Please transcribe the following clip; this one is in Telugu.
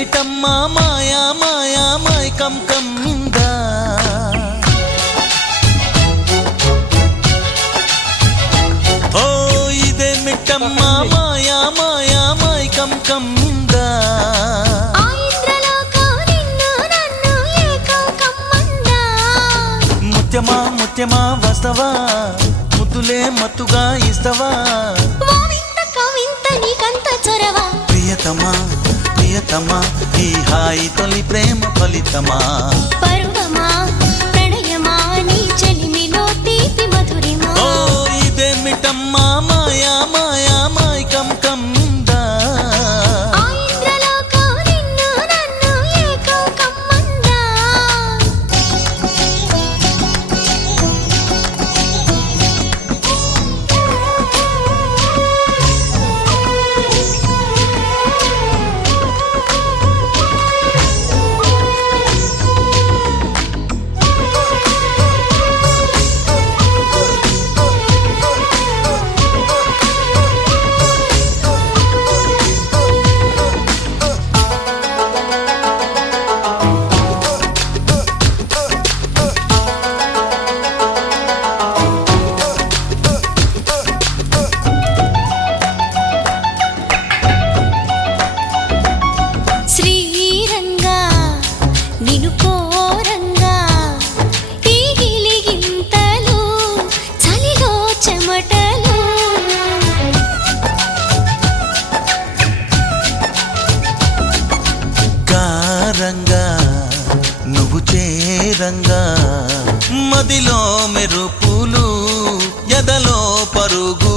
ఇదేమిటమ్మా మాయా మాయా మైకం కమ్మిందా ఓ ఇదేమిటమ్మా మాయా మాయా మైకం కమ్మిందా ముత్యమా ముత్యమా వస్తవా ముద్దులే మత్తుగా ఇస్తవా ప్రియతమా ప్రియతమా ఈ హాయి తొలి ప్రేమ ఫలితమా పరువమా ప్రణయమా నీ చెలిమిలో తీపి మధురిమా ఓ ఇదేమిటమ్మా మాయా మాయా మైకం కమ్మిందా రంగా నువ్వు చేరంగా మదిలో మెరుపులు ఎదలో పరుగు